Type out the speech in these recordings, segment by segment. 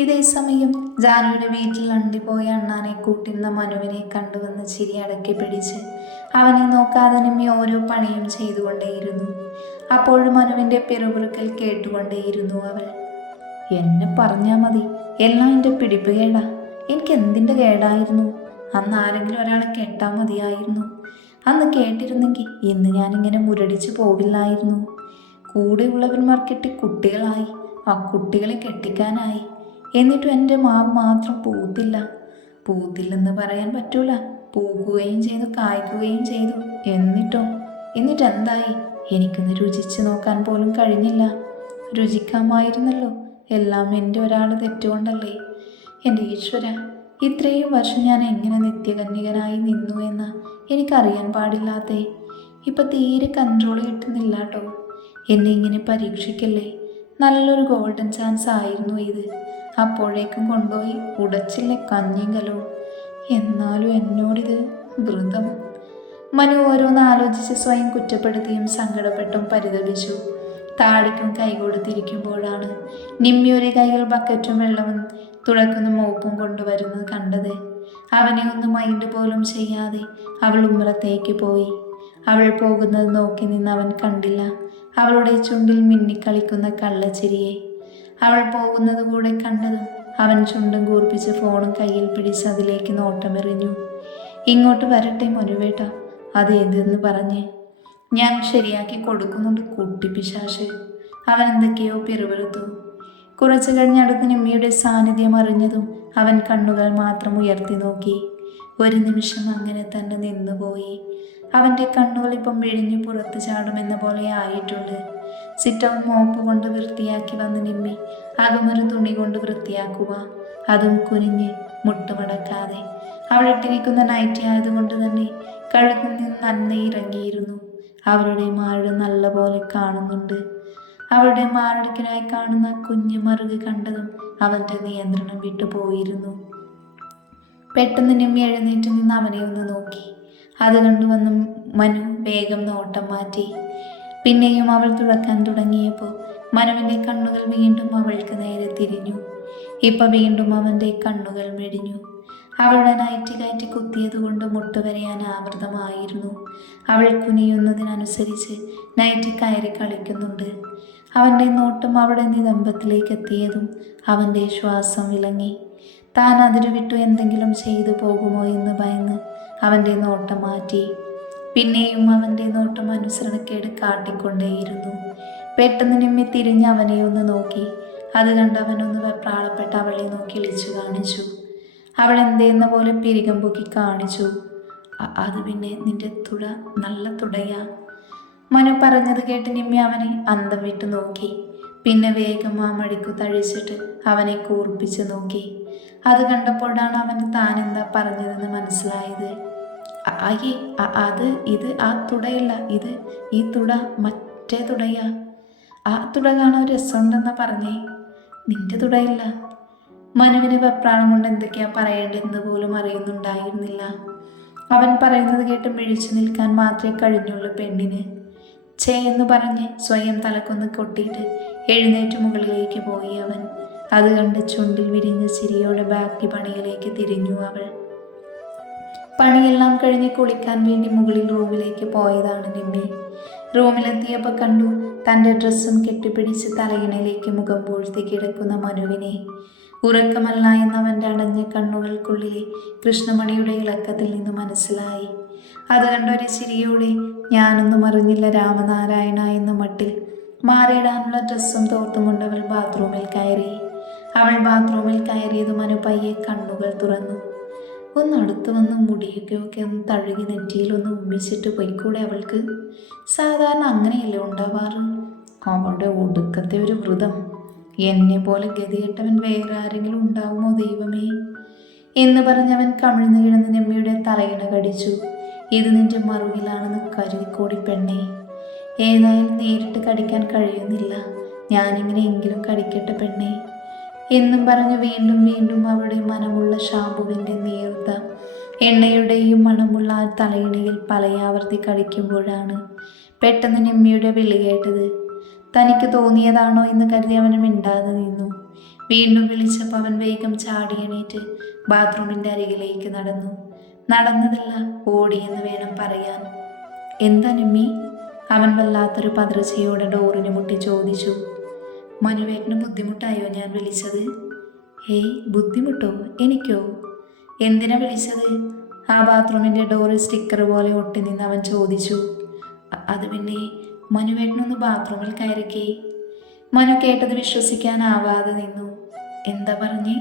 ഇതേ സമയം ജാനുവിന്റെ വീട്ടിൽ അണ്ടിപ്പോയ അണ്ണാനെ കൂട്ടുന്ന മനുവിനെ കണ്ടുവന്ന് ചിരി അടക്കി പിടിച്ച് അവനെ നോക്കാതെ നിമ്മി ഓരോ പണിയും ചെയ്തുകൊണ്ടേയിരുന്നു. അപ്പോഴും മനുവിന്റെ പിറുപിറുക്കൽ കേട്ടുകൊണ്ടേയിരുന്നു അവൾ. എന്നെ പറഞ്ഞാൽ മതി, എല്ലാം എൻ്റെ പിടിപ്പ് കേടാ. എനിക്ക് എന്തിൻ്റെ കേടായിരുന്നു? അന്ന് ആരെങ്കിലും ഒരാളെ കേട്ടാൽ മതിയായിരുന്നു. അന്ന് കേട്ടിരുന്നെങ്കിൽ ഇന്ന് ഞാനിങ്ങനെ മുരടിച്ച് പോകില്ലായിരുന്നു. കൂടെയുള്ളവന്മാർ കെട്ടി കുട്ടികളായി, ആ കുട്ടികളെ കെട്ടിക്കാനായി. എന്നിട്ടും എൻ്റെ മാവ് മാത്രം പൂത്തില്ല. പൂത്തില്ലെന്ന് പറയാൻ പറ്റൂല, പൂക്കുകയും ചെയ്തു, കായ്ക്കുകയും ചെയ്തു. എന്നിട്ടെന്തായി? എനിക്കൊന്ന് രുചിച്ച് നോക്കാൻ പോലും കഴിഞ്ഞില്ല. രുചിക്കാമായിരുന്നല്ലോ. എല്ലാം എൻ്റെ ഒരാൾ തെറ്റുകൊണ്ടല്ലേ? എൻ്റെ ഈശ്വര, ഇത്രയും വർഷം ഞാൻ എങ്ങനെ നിത്യകന്യകനായി നിന്നു എന്ന് എനിക്കറിയാൻ പാടില്ലാത്തേ. ഇപ്പം തീരെ കൺട്രോൾ കിട്ടുന്നില്ല കേട്ടോ. എന്നെ ഇങ്ങനെ പരീക്ഷിക്കല്ലേ. നല്ലൊരു ഗോൾഡൻ ചാൻസ് ആയിരുന്നു ഇത്. അപ്പോഴേക്കും കൊണ്ടുപോയി ഉടച്ചില്ലേ കഞ്ഞിങ്കലോ. എന്നാലും എന്നോടിത് വ്രതം. മനു ഓരോന്ന് ആലോചിച്ച് സ്വയം കുറ്റപ്പെടുത്തിയും സങ്കടപ്പെട്ടും പരിതപിച്ചു. താടിക്കും കൈകൊടുത്തിരിക്കുമ്പോഴാണ് നിമ്മി ഒരു കൈയിൽ ബക്കറ്റും വെള്ളവും തുളക്കുന്ന മോപ്പും കൊണ്ടുവരുന്നത് കണ്ടത്. അവനെ ഒന്ന് മൈൻഡ് പോലും ചെയ്യാതെ അവൾ ഉമ്മറത്തേക്ക് പോയി. അവൾ പോകുന്നത് നോക്കി നിന്ന് അവൻ കണ്ടില്ല അവളുടെ ചുണ്ടിൽ മിന്നിക്കളിക്കുന്ന കള്ളച്ചിരിയെ. അവൾ പോകുന്നത് കൂടെ കണ്ടതും അവൻ ചുണ്ടും കൂർപ്പിച്ച് ഫോണും കയ്യിൽ പിടിച്ച് അതിലേക്ക് നോട്ടമെറിഞ്ഞു. ഇങ്ങോട്ട് വരട്ടെ മനുവേട്ട, അതേതെന്ന് പറഞ്ഞ് ഞാൻ ശരിയാക്കി കൊടുക്കുന്നുണ്ട് കുട്ടിപ്പിശാശ്. അവൻ എന്തൊക്കെയോ പിറുപിറുത്തു. കുറച്ചു കഴിഞ്ഞടുത്ത് നിമ്മിയുടെ സാന്നിധ്യം അറിഞ്ഞതും അവൻ കണ്ണുകൾ മാത്രം ഉയർത്തി നോക്കി. ഒരു നിമിഷം അങ്ങനെ തന്നെ നിന്നുപോയി. അവൻ്റെ കണ്ണുകൾ ഇപ്പം വിഴിഞ്ഞു പുറത്ത് ചാടുമെന്ന പോലെ ആയിട്ടുണ്ട്. സിറ്റൗൺ മോപ്പ് കൊണ്ട് വൃത്തിയാക്കി വന്ന് നിമ്മി അകമൊരു തുണി കൊണ്ട് വൃത്തിയാക്കുക, അതും കുനിഞ്ഞ് മുട്ടുമടക്കാതെ. അവൾ ഇട്ടിരിക്കുന്ന നൈറ്റി ആയതുകൊണ്ട് തന്നെ കഴുത്തിൽ നിന്ന് നന്നെ ഇറങ്ങിയിരുന്നു. അവളുടെ മാറ് നല്ലപോലെ കാണുന്നുണ്ട്. അവളുടെ മാറടുക്കിനായി കാണുന്ന കുഞ്ഞു മറുക് കണ്ടതും അവൻ്റെ നിയന്ത്രണം വിട്ടുപോയിരുന്നു. പെട്ടെന്ന് നിമ്മി എഴുന്നേറ്റ് നിന്ന് അവനെ ഒന്ന് നോക്കി. അത് കണ്ടുവന്ന് മനു വേഗം നോട്ടം മാറ്റി. പിന്നെയും അവൾ തുറക്കാൻ തുടങ്ങിയപ്പോൾ മനുവിൻ്റെ കണ്ണുകൾ വീണ്ടും അവൾക്ക് നേരെ തിരിഞ്ഞു. ഇപ്പം വീണ്ടും അവൻ്റെ കണ്ണുകൾ മെടിഞ്ഞു. അവളുടെ നൈറ്റി കയറ്റി കുത്തിയതുകൊണ്ട് മുട്ടുവരെ അനാവൃതമായിരുന്നു. അവൾ കുനിയുന്നതിനനുസരിച്ച് നൈറ്റി കയറി കളിക്കുന്നുണ്ട്. അവൻ്റെ നോട്ടം അവളുടെ നിതംബത്തിലേക്ക് എത്തിയതും അവൻ്റെ ശ്വാസം വിളങ്ങി. താൻ അതിരു വിട്ടു എന്തെങ്കിലും ചെയ്തു പോകുമോ എന്ന് ഭയന്ന് അവൻ്റെ നോട്ടം മാറ്റി. പിന്നെയും അവൻ്റെ നോട്ടം അനുസരണക്കേട് കാട്ടിക്കൊണ്ടേയിരുന്നു. പെട്ടെന്ന് നിമ്മി തിരിഞ്ഞ് അവനെ ഒന്ന് നോക്കി. അത് കണ്ട് അവനൊന്ന് വെപ്രാളപ്പെട്ട് അവളെ നോക്കി ഇളിച്ചു കാണിച്ചു. അവൾ എന്തേന്ന പോലെ പിരികം പൊക്കി കാണിച്ചു. അത് പിന്നെ നിന്റെ തുട നല്ല തുടയാ. മനു പറഞ്ഞത് കേട്ട് നിമ്മി അവനെ അന്തം വിട്ട് നോക്കി. പിന്നെ വേഗം ആ മടിക്കു തഴിച്ചിട്ട് അവനെ കൂർപ്പിച്ച് നോക്കി. അത് കണ്ടപ്പോഴാണ് അവന് താൻ എന്താ പറഞ്ഞതെന്ന് മനസ്സിലായത്. അയ്യേ, ഇത് ആ തുടയല്ല, ഈ തുട മറ്റേ തുടയാ. ആ തുട കാണാൻ രസമുണ്ടെന്നാ പറഞ്ഞേ, നിന്റെ തുടയില്ല. മനുവിന് വെപ്രാളം കൊണ്ട് എന്തൊക്കെയാ പറയേണ്ടതെന്ന് പോലും അറിയുന്നുണ്ടായിരുന്നില്ല. അവൻ പറയുന്നത് കേട്ട് മിഴിച്ചു നിൽക്കാൻ മാത്രമേ കഴിഞ്ഞുള്ളൂ പെണ്ണിന്. എന്ന് പറഞ്ഞ് സ്വയം തലക്കൊന്ന് കൊട്ടിയിട്ട് എഴുന്നേറ്റ് മുകളിലേക്ക് പോയി അവൻ. അത് കണ്ട് ചുണ്ടിൽ വിരിഞ്ഞ ചിരിയോടെ ബാക്കി പണിയിലേക്ക് തിരിഞ്ഞു അവൾ. പണിയെല്ലാം കഴിഞ്ഞ് കുളിക്കാൻ വേണ്ടി മുകളിൽ റൂമിലേക്ക് പോയതാണ് നിമ്മി. റൂമിലെത്തിയപ്പോൾ കണ്ടു തൻ്റെ ഡ്രസ്സും കെട്ടിപ്പിടിച്ച് തലയിണയിലേക്ക് മുഖം പൂഴ്ത്തി കിടക്കുന്ന മനുവിനെ. ഉറക്കമല്ല എന്നവൻ്റെ അടഞ്ഞ കണ്ണുകൾക്കുള്ളിലെ കൃഷ്ണമണിയുടെ ഇളക്കത്തിൽ നിന്ന് മനസ്സിലായി. അത് കണ്ടൊരു ചിരിയോടെ ഞാനൊന്നും അറിഞ്ഞില്ല രാമനാരായണ എന്ന മട്ടിൽ മാറിയിടാനുള്ള ഡ്രസ്സും തോർത്തും കൊണ്ട് അവൾ ബാത്റൂമിൽ കയറി. അവൾ ബാത്റൂമിൽ കയറിയത് മനു പയ്യെ കണ്ണുകൾ തുറന്നു. ഒന്ന് അടുത്ത് വന്ന് മുടിയൊക്കെ ഒന്ന് തഴുകി നെറ്റിയിലൊന്ന് ഉമ്മിച്ചിട്ട് പോയിക്കൂടെ അവൾക്ക്? സാധാരണ അങ്ങനെയല്ലേ ഉണ്ടാവാറ്? അവളുടെ ഒടുക്കത്തെ ഒരു വ്രതം. എന്നെ പോലെ ഗതികെട്ടവൻ വേറെ ആരെങ്കിലും ഉണ്ടാവുമോ ദൈവമേ എന്ന് പറഞ്ഞവൻ കമിഴ്ന്നു കിടന്ന് നെമ്മിയുടെ തലയിണ കടിച്ചു. ഇത് നിന്റെ മറുകിലാണെന്ന് കരുതിക്കോടി പെണ്ണേ. ഏതായാലും നേരിട്ട് കടിക്കാൻ കഴിയുന്നില്ല, ഞാനെങ്ങനെയെങ്കിലും കടിക്കട്ടെ പെണ്ണേ എന്നും പറഞ്ഞ് വീണ്ടും വീണ്ടും അവളുടെ മനമുള്ള ഷാമ്പുവിൻ്റെ നീർത്ത എണ്ണയുടെയും മണമുള്ള ആ തലയിണയിൽ പലയാവർത്തി കടിക്കുമ്പോഴാണ് പെട്ടെന്ന് നിമ്മിയുടെ വിളി കേട്ടത്. തനിക്ക് തോന്നിയതാണോ എന്ന് കരുതി അവന് മിണ്ടാതെ നിന്നു. വീണ്ടും വിളിച്ചപ്പോൾ അവൻ വേഗം ചാടി എണീറ്റ് ബാത്റൂമിൻ്റെ അരികിലേക്ക് നടന്നു. നടന്നതല്ല, ഓടിയെന്ന് വേണം പറയാൻ. എന്താ നിമ്മി? അവൻ വല്ലാത്തൊരു പതർച്ചയോടെ ഡോറിന് മുട്ടി ചോദിച്ചു. മനുവേട്ടന് ബുദ്ധിമുട്ടായോ ഞാൻ വിളിച്ചത്? ഏയ്, ബുദ്ധിമുട്ടോ? എനിക്കോ? എന്തിനാ വിളിച്ചത്? ആ ബാത്റൂമിൻ്റെ ഡോറിൽ സ്റ്റിക്കർ പോലെ ഒട്ടി നിന്ന് അവൻ ചോദിച്ചു. അത് പിന്നെ മനുവേട്ടനൊന്ന് ബാത്റൂമിൽ കയറിക്കേ. മനു കേട്ടത് വിശ്വസിക്കാനാവാതെ നിന്നു. എന്താ പറഞ്ഞേ?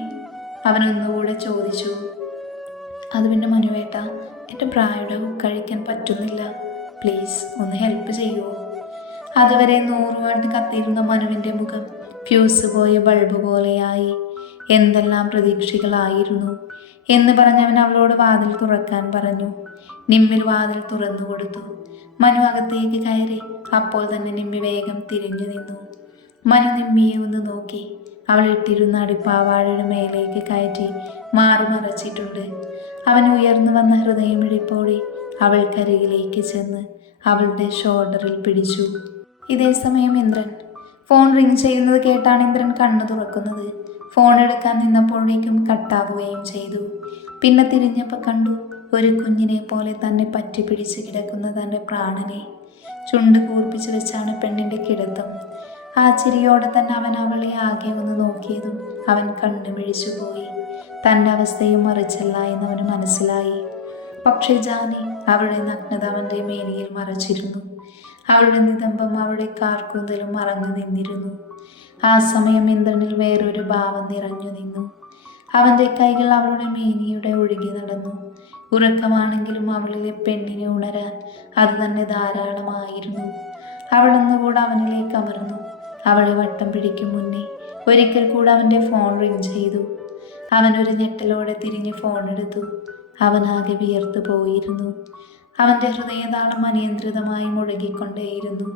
അവനൊന്നുകൂടെ ചോദിച്ചു. അത് പിന്നെ മനുവേട്ട, എൻ്റെ പ്രായുടെ കഴിക്കാൻ പറ്റുന്നില്ല, പ്ലീസ് ഒന്ന് ഹെൽപ്പ് ചെയ്യുമോ? അതുവരെ 100 വാട്ട് കത്തിയിരുന്ന മനുവിൻ്റെ മുഖം ഫ്യൂസ് പോയ ബൾബ് പോലെയായി. എന്തെല്ലാം പ്രതീക്ഷകളായിരുന്നു എന്ന് പറഞ്ഞവൻ അവളോട് വാതിൽ തുറക്കാൻ പറഞ്ഞു. നിമ്മിൽ വാതിൽ തുറന്നു കൊടുത്തു. മനു അകത്തേക്ക് കയറി. അപ്പോൾ തന്നെ നിമ്മി വേഗം തിരിഞ്ഞു നിന്നു. മനു നിമ്മിയെ ഒന്ന് നോക്കി. അവൾ ഇട്ടിരുന്ന അടിപ്പാവാഴയുടെ മേലേക്ക് കയറ്റി മാറുമറച്ചിട്ടുണ്ട്. അവൻ ഉയർന്നു വന്ന ഹൃദയമിടിപ്പോടെ അവൾക്കരികിലേക്ക് ചെന്ന് അവളുടെ ഷോൾഡറിൽ പിടിച്ചു. ഇതേ സമയം ഇന്ദ്രൻ ഫോൺ റിങ് ചെയ്യുന്നത് കേട്ടാണ് ഇന്ദ്രൻ കണ്ണു തുറക്കുന്നത്. ഫോൺ എടുക്കാൻ നിന്നപ്പോഴേക്കും കട്ടാവുകയും ചെയ്തു. പിന്നെ തിരിഞ്ഞപ്പോൾ കണ്ടു ഒരു കുഞ്ഞിനെ പോലെ തന്നെ പറ്റി പിടിച്ച് കിടക്കുന്ന തൻ്റെ പ്രാണനെ. ചുണ്ട് കൂർപ്പിച്ച് വെച്ചാണ് പെണ്ണിൻ്റെ കിടത്തം. ആ ചിരിയോടെ തന്നെ അവൻ അവളെ ആകെ ഒന്ന് നോക്കിയതും അവൻ കണ്ണു മിഴിച്ചുപോയി. തൻ്റെ അവസ്ഥയും മറിച്ചല്ല എന്നവന് മനസ്സിലായി. പക്ഷേ ജാനി അവളുടെ നഗ്നത അവൻ്റെ മേനിയിൽ മറച്ചിരുന്നു. അവളുടെ നിതംബം അവളുടെ കാർക്കൂന്തലും മറഞ്ഞു നിന്നിരുന്നു. ആ സമയം ഇന്ദ്രനിൽ വേറൊരു ഭാവം നിറഞ്ഞു നിന്നു. അവൻ്റെ കൈകൾ അവളുടെ മേനിയുടെ ഒഴുകി നടന്നു. ഉറക്കമാണെങ്കിലും അവളിലെ പെണ്ണിനെ ഉണരാൻ അത് തന്നെ ധാരാളമായിരുന്നു. അവളൊന്നുകൂടെ അവനിലേക്ക് അമർന്നു. അവളെ വട്ടം പിടിക്കും മുന്നേ ഒരിക്കൽ കൂടെ അവൻ്റെ ഫോൺ റിങ് ചെയ്തു. അവനൊരു ഞെട്ടലോടെ തിരിഞ്ഞ് ഫോൺ എടുത്തു. അവനാകെ വിയർത്തു പോയിരുന്നു. അവൻ്റെ ഹൃദയതാളം അനിയന്ത്രിതമായി മുഴകിക്കൊണ്ടേയിരുന്നു.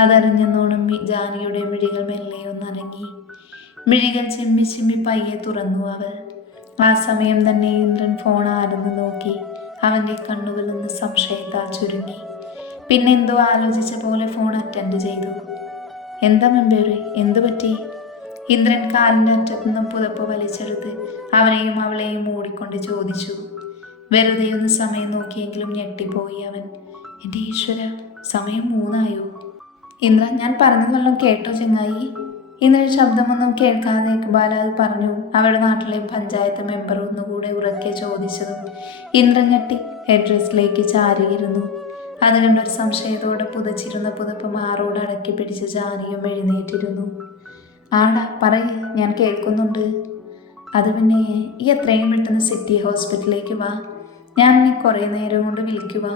അതറിഞ്ഞെന്നോണം ജാനിയുടെ മിഴികൾ മെല്ലെ ഒന്നനങ്ങി. മിഴികൾ ചിമ്മി ചിമ്മി പയ്യെ തുറന്നു അവൾ. ആ സമയം തന്നെ ഇന്ദ്രൻ ഫോൺ ആരെന്ന് നോക്കി. അവൻ്റെ കണ്ണുകളൊന്ന് സംശയത്താൽ ചുരുങ്ങി. പിന്നെന്തോ ആലോചിച്ച പോലെ ഫോൺ അറ്റൻഡ് ചെയ്തു. എന്താ മെമ്പേറെ, എന്തു പറ്റി? ഇന്ദ്രൻ കാലിൻ്റെ അറ്റത്തുനിന്നും പുതപ്പ് വലിച്ചെടുത്ത് അവനെയും അവളെയും മൂടിക്കൊണ്ട് ചോദിച്ചു. വെറുതെ ഒന്ന് സമയം നോക്കിയെങ്കിലും ഞെട്ടിപ്പോയി അവൻ. എൻ്റെ ഈശ്വര, സമയം 3 ആയോ? ഇന്ദ്രൻ, ഞാൻ പറഞ്ഞത് വല്ലതും കേട്ടോ ചങ്ങായി? ഇന്ദ്രൻ ശബ്ദമൊന്നും കേൾക്കാതെ ഇക്ബാൽ അത് പറഞ്ഞു. അവളുടെ നാട്ടിലെ പഞ്ചായത്ത് മെമ്പർ ഒന്നുകൂടെ ഉറക്കെ ചോദിച്ചതും ഇന്ദ്രൻ ഞെട്ടി ഹെഡ്രസ്സിലേക്ക് ചാരിയിരുന്നു. അത് കണ്ടൊരു സംശയത്തോടെ പുതച്ചിരുന്ന പുതപ്പ് മാറോട് അടക്കി പിടിച്ച് ജാനിയും എഴുന്നേറ്റിരുന്നു. ആടാ പറയ്, ഞാൻ കേൾക്കുന്നുണ്ട്. അത് പിന്നെ ഈ എത്രയും പെട്ടെന്ന് സിറ്റി ഹോസ്പിറ്റലിലേക്ക് വാ. ഞാൻ എന്നെ കുറേ നേരം കൊണ്ട് വിളിക്കുക.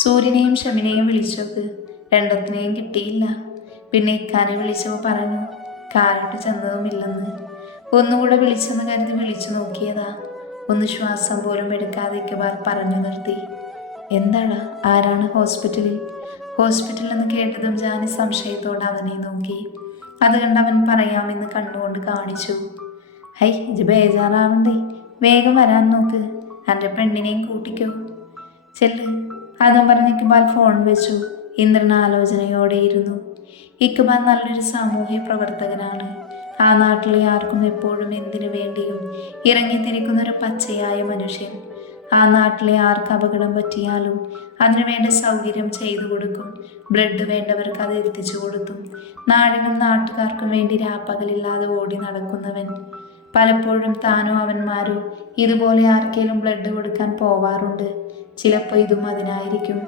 സൂര്യനെയും ഷമിനെയും വിളിച്ചോക്ക്, രണ്ടത്തിനെയും കിട്ടിയില്ല. പിന്നെ ഇക്കാനെ വിളിച്ചപ്പോൾ പറഞ്ഞു കാലോട്ട് ചെന്നതുമില്ലെന്ന്. ഒന്നുകൂടെ വിളിച്ചെന്ന് കരുതി വിളിച്ചു നോക്കിയതാ. ഒന്ന് ശ്വാസം പോലും എടുക്കാതെ ഇക്ബാൽ പറഞ്ഞു നിർത്തി. എന്താടാ, ആരാണ് ഹോസ്പിറ്റലിൽ? ഹോസ്പിറ്റലെന്ന് കേട്ടതും ജാനി സംശയത്തോടെ അവനെ നോക്കി. അത് കണ്ട് അവൻ പറയാമെന്ന് കണ്ണുകൊണ്ട് കാണിച്ചു. ഹൈ, ഇത് ബേജാറാവണ്ടേ, വേഗം വരാൻ നോക്ക്. എൻ്റെ പെണ്ണിനെയും കൂട്ടിക്കോ, ചെല്ല്. അതും പറഞ്ഞ് ഇക്ബാൽ ഫോൺ വെച്ചു. ഇന്ദ്രൻ ആലോചനയോടെ ഇരുന്നു. ഇക്ബാൽ നല്ലൊരു സാമൂഹ്യ പ്രവർത്തകനാണ്. ആ നാട്ടിലെ ആർക്കും എപ്പോഴും എന്തിനു വേണ്ടിയും ഇറങ്ങിത്തിരിക്കുന്നൊരു പച്ചയായ മനുഷ്യൻ. ആ നാട്ടിലെ ആർക്ക് അപകടം പറ്റിയാലും അതിനു വേണ്ട സൗകര്യം ചെയ്തു കൊടുക്കും. ബ്ലഡ് വേണ്ടവർക്ക് അത് എത്തിച്ചു കൊടുത്തും നാടിനും നാട്ടുകാർക്കും വേണ്ടി രാപ്പകലില്ലാതെ ഓടി നടക്കുന്നവൻ. പലപ്പോഴും താനോ അവന്മാരോ ഇതുപോലെ ആർക്കെങ്കിലും ബ്ലഡ് കൊടുക്കാൻ പോവാറുണ്ട്. ചിലപ്പോൾ ഇതും അതിനായിരിക്കും.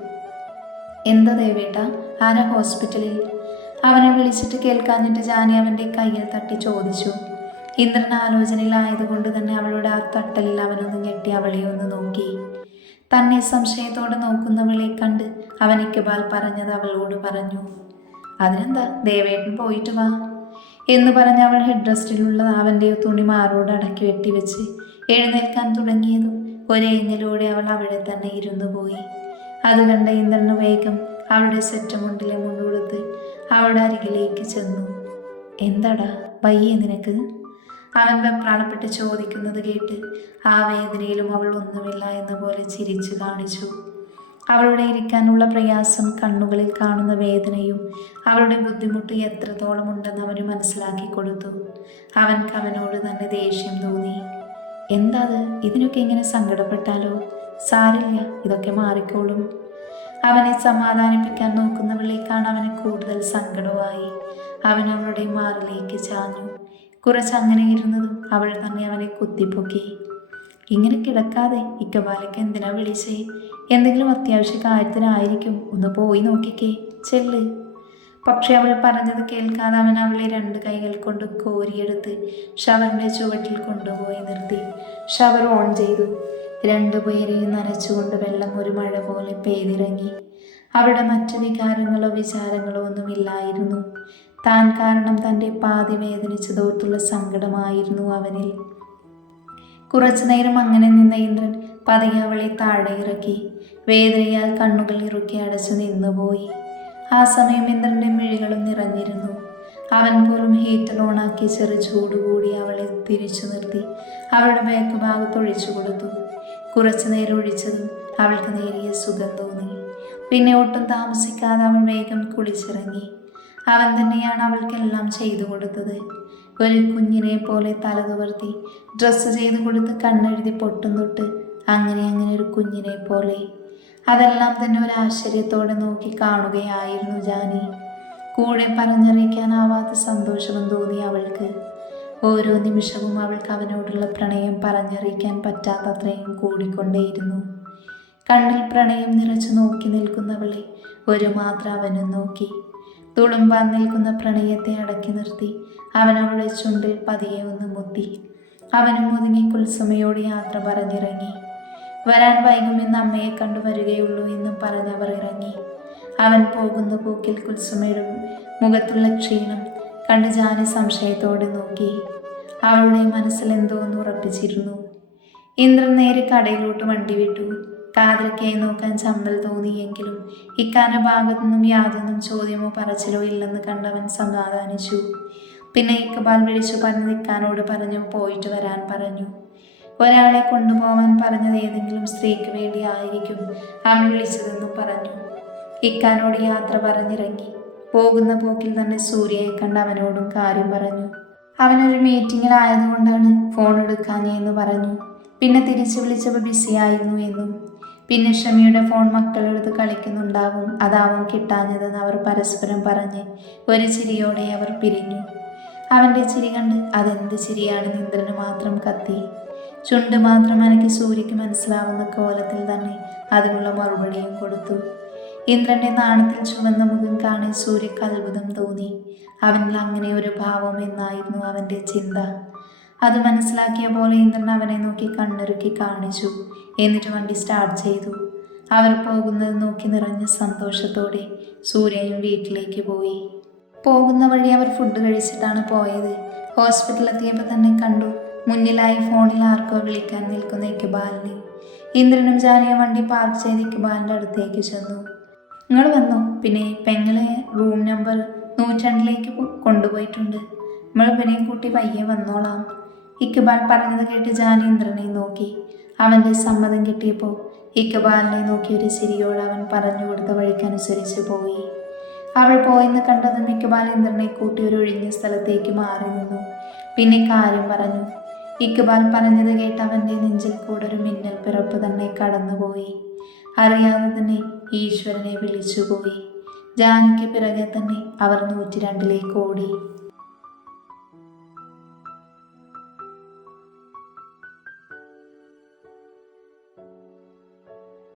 എന്താ ദേവേട്ട, ആരാ ഹോസ്പിറ്റലിൽ? അവനെ വിളിച്ചിട്ട് കേൾക്കാഞ്ഞിട്ട് ജാനി അവൻ്റെ കയ്യിൽ തട്ടി ചോദിച്ചു. ഇന്ദ്രൻ ആലോചനയിലായതുകൊണ്ട് തന്നെ അവളുടെ ആ തട്ടലിൽ അവനൊന്ന് ഞെട്ടി അവളെ ഒന്ന് നോക്കി. തന്നെ സംശയത്തോടെ നോക്കുന്നവളെ കണ്ട് അവൻ ഇക്ബാൽ പറഞ്ഞത് അവളോട് പറഞ്ഞു. അതിനെന്താ, ദേവേട്ടൻ പോയിട്ട് വാ എന്ന് പറഞ്ഞ് അവൾ ഹെഡ് റെസ്റ്റിലുള്ള അവൻ്റെ തുണി മാറോട് അടക്കി വെട്ടിവെച്ച് എഴുന്നേൽക്കാൻ തുടങ്ങിയതും ഒരേങ്ങലോടെ അവൾ അവിടെ തന്നെ ഇരുന്നു പോയി. അത് കണ്ട ഇന്ദ്രന് വേഗം അവളുടെ സെറ്റ് മുണ്ടിലെ മുണ്ടുകൊടുത്ത് അവളുടെ അരികിലേക്ക് ചെന്നു. എന്താടാ, വയ്യേ നിനക്ക്? അവൻ വെപ്രാളപ്പെട്ട് ചോദിക്കുന്നത് കേട്ട് ആ വേദനയിലും അവൾ ഒന്നുമില്ല എന്ന പോലെ ചിരിച്ചു കാണിച്ചു. അവളുടെ ഇരിക്കാനുള്ള പ്രയാസം, കണ്ണുകളിൽ കാണുന്ന വേദനയും അവളുടെ ബുദ്ധിമുട്ട് എത്രത്തോളം ഉണ്ടെന്ന് അവന് മനസ്സിലാക്കി കൊടുത്തു. അവൻക്ക് അവനോട് തന്നെ ദേഷ്യം തോന്നി. എന്താ അത്? ഇതിനൊക്കെ ഇങ്ങനെ സങ്കടപ്പെട്ടാലോ? സാരില്ല, ഇതൊക്കെ മാറിക്കോളും. അവനെ സമാധാനിപ്പിക്കാൻ നോക്കുന്നവളേക്കാണ് അവന് കൂടുതൽ സങ്കടമായി. അവൻ അവളുടെ മാറിലേക്ക് ചാഞ്ഞു. കുറച്ചങ്ങനെ ഇരുന്നതും അവൾ തന്നെ അവനെ കുത്തിപ്പൊക്കി. ഇങ്ങനെ കിടക്കാതെ ഇക്കബാലയ്ക്ക് എന്തിനാ വിളിച്ചേ? എന്തെങ്കിലും അത്യാവശ്യ കാര്യത്തിനായിരിക്കും. ഒന്ന് പോയി നോക്കിക്കേ, ചെല്ല്. പക്ഷെ അവൾ പറഞ്ഞത് കേൾക്കാതെ അവൻ അവളെ 2 കൈകൾ കൊണ്ട് കോരിയെടുത്ത് ഷവറിൻ്റെ ചുവട്ടിൽ കൊണ്ടുപോയി നിർത്തി. ഷവർ ഓൺ ചെയ്തു. 2 പേരെയും നനച്ചുകൊണ്ട് വെള്ളം ഒരു മഴ പോലെ പെയ്തിറങ്ങി. അവിടെ മറ്റു വികാരങ്ങളോ വിചാരങ്ങളോ ഒന്നുമില്ലായിരുന്നു. താൻ കാരണം തൻ്റെ പാതി വേദനിച്ചതോർത്തുള്ള സങ്കടമായിരുന്നു അവനിൽ. കുറച്ചു നേരം അങ്ങനെ നിന്ന ഇന്ദ്രൻ പതിയെ അവളെ താഴെ ഇറക്കി. വേദനയാൽ കണ്ണുകൾ ഇറുക്കി അടച്ചു നിന്നുപോയി. ആ സമയം ഇന്ദ്രൻ്റെ മിഴികളും നിറഞ്ഞിരുന്നു. അവൻ പോലും ഹീറ്റർ ഓണാക്കി ചെറു ചൂടുകൂടി അവളെ തിരിച്ചു നിർത്തി അവളുടെ ബാക്ക് ഭാഗത്തൊഴിച്ചു കൊടുത്തു. കുറച്ചു നേരം ഒഴിച്ചതും അവൾക്ക് നേരിയ സുഖം തോന്നി. പിന്നെ ഒട്ടും താമസിക്കാതെ അവൾ വേഗം കുളിച്ചിറങ്ങി. അവൻ തന്നെയാണ് അവൾക്കെല്ലാം ചെയ്തു കൊടുത്തത്. ഒരു കുഞ്ഞിനെ പോലെ തല തുവർത്തി ഡ്രസ്സ് ചെയ്ത് കൊടുത്ത് കണ്ണെഴുതി പൊട്ടും തൊട്ട് അങ്ങനെ ഒരു കുഞ്ഞിനെ പോലെ അതെല്ലാം തന്നെ ഒരു ആശ്ചര്യത്തോടെ നോക്കി കാണുകയായിരുന്നു ജാനി. കൂടെ പറഞ്ഞറിയിക്കാനാവാത്ത സന്തോഷവും തോന്നി അവൾക്ക്. ഓരോ നിമിഷവും അവൾക്ക് അവനോടുള്ള പ്രണയം പറഞ്ഞറിയിക്കാൻ പറ്റാത്തത്രയും കൂടിക്കൊണ്ടേയിരുന്നു. കണ്ണിൽ പ്രണയം നിറച്ചു നോക്കി നിൽക്കുന്നവളെ ഒരു മാത്രം അവനും നോക്കി. തുളുമ്പാൻ നിൽക്കുന്ന പ്രണയത്തെ അടക്കി നിർത്തി അവൻ അവളുടെ ചുണ്ടിൽ പതിയെ ഒന്ന് മുത്തി. അവനും ഒതുങ്ങി കുൽസുമയോട് യാത്ര പറഞ്ഞിറങ്ങി. വരാൻ വൈകുമെന്ന് അമ്മയെ കണ്ടു വരികയുള്ളൂ എന്നും പറഞ്ഞവർ ഇറങ്ങി. അവൻ പോകുന്ന പോക്കിൽ കുൽസുമയുടെ മുഖത്തുള്ള ക്ഷീണം കണ്ട് ജാനി സംശയത്തോടെ നോക്കി. അവളുടെ മനസ്സിൽ എന്തോന്ന് ഉറപ്പിച്ചിരുന്നു. ഇന്ദ്രൻ നേരെ കടയിലോട്ട് വണ്ടി വിട്ടു. കാതലയ്ക്കായി നോക്കാൻ ചമ്മൽ തോന്നിയെങ്കിലും ഇക്കാന്റെ ഭാഗത്തു നിന്നും യാതൊന്നും ചോദ്യമോ പറച്ചിലോ ഇല്ലെന്ന് കണ്ടവൻ സമാധാനിച്ചു. പിന്നെ ഇക്ബാൽ വിളിച്ചു പറഞ്ഞത് ഇക്കാനോട് പറഞ്ഞു പോയിട്ട് വരാൻ പറഞ്ഞു. ഒരാളെ കൊണ്ടുപോവാൻ പറഞ്ഞത് ഏതെങ്കിലും സ്ത്രീക്ക് വേണ്ടി ആയിരിക്കും അവൻ വിളിച്ചതെന്നും പറഞ്ഞു. ഇക്കാനോട് യാത്ര പറഞ്ഞിറങ്ങി. പോകുന്ന പോക്കിൽ തന്നെ സൂര്യയെ കണ്ട് അവനോടും കാര്യം പറഞ്ഞു. അവനൊരു മീറ്റിങ്ങിലായതുകൊണ്ടാണ് ഫോൺ എടുക്കാഞ്ഞെന്ന് പറഞ്ഞു. പിന്നെ തിരിച്ചു വിളിച്ചപ്പോൾ ബിസിയായിരുന്നു എന്നും പിന്നെ ഷമിയുടെ ഫോൺ മക്കളെടുത്ത് കളിക്കുന്നുണ്ടാവും, അതാവും കിട്ടാഞ്ഞതെന്ന് അവർ പരസ്പരം പറഞ്ഞ് ഒരു ചിരിയോടെ അവർ പിരിഞ്ഞു. അവൻ്റെ ചിരി കണ്ട് അതെന്ത് ചിരിയാണെന്ന് ഇന്ദ്രന് മാത്രം കത്തി. ചുണ്ട് മാത്രം എനിക്ക് സൂര്യക്ക് മനസ്സിലാവുന്ന കോലത്തിൽ തന്നെ അതിനുള്ള മറുപടിയും കൊടുത്തു. ഇന്ദ്രൻ്റെ നാണത്തിൽ ചുവന്ന മുഖം കാണാൻ സൂര്യക്ക് അത്ഭുതം തോന്നി. അവനിൽ അങ്ങനെ ഒരു ഭാവം എന്നായിരുന്നു അവൻ്റെ ചിന്ത. അത് മനസ്സിലാക്കിയ പോലെ ഇന്ദ്രൻ അവനെ നോക്കി കണ്ണിറുക്കി കാണിച്ചു. എന്നിട്ട് വണ്ടി സ്റ്റാർട്ട് ചെയ്തു. അവർ പോകുന്നത് നോക്കി നിറഞ്ഞ സന്തോഷത്തോടെ സൂര്യയും വീട്ടിലേക്ക് പോയി. പോകുന്ന വഴി അവർ ഫുഡ് കഴിച്ചിട്ടാണ് പോയത്. ഹോസ്പിറ്റലിലെത്തിയപ്പോൾ തന്നെ കണ്ടു മുന്നിലായി ഫോണിൽ ആർക്കോ വിളിക്കാൻ നിൽക്കുന്ന ഇക്ബാലിനെ. ഇന്ദ്രനും ജാനിയും വണ്ടി പാർക്ക് ചെയ്ത് ഇക്ബാലിൻ്റെ അടുത്തേക്ക് ചെന്നു. നിങ്ങൾ വന്നോ? പിന്നെ പെങ്ങളെ റൂം നമ്പർ 102 കൊണ്ടുപോയിട്ടുണ്ട്. നമ്മൾ പിന്നെയും കൂട്ടി പയ്യെ വന്നോളാം. ഇക്ബാൽ പറഞ്ഞത് കേട്ട് ജാനി ഇന്ദ്രനെ നോക്കി. അവൻ്റെ സമ്മതം കിട്ടിയപ്പോൾ ഇക്ബാലിനെ നോക്കി ഒരു ചിരിയോട് അവൻ പറഞ്ഞു കൊടുത്ത വഴിക്കനുസരിച്ച് പോയി. അവൾ പോയെന്ന് കണ്ടതും ഇക്ബാൽ ഇന്ദ്രനെ കൂട്ടി ഒരു ഒഴിഞ്ഞ സ്ഥലത്തേക്ക് മാറി നിന്നു. പിന്നെ കാര്യം പറഞ്ഞു. ഇക്ബാൽ പറഞ്ഞത് കേട്ട് അവൻ്റെ നെഞ്ചിൽ കൂടെ ഒരു മിന്നൽ പിറപ്പ് തന്നെ കടന്നുപോയി. അറിയാതെ തന്നെ ഈശ്വരനെ വിളിച്ചുപോയി. ജാനിക്ക് പിറകെ തന്നെ അവർ 102 ഓടി.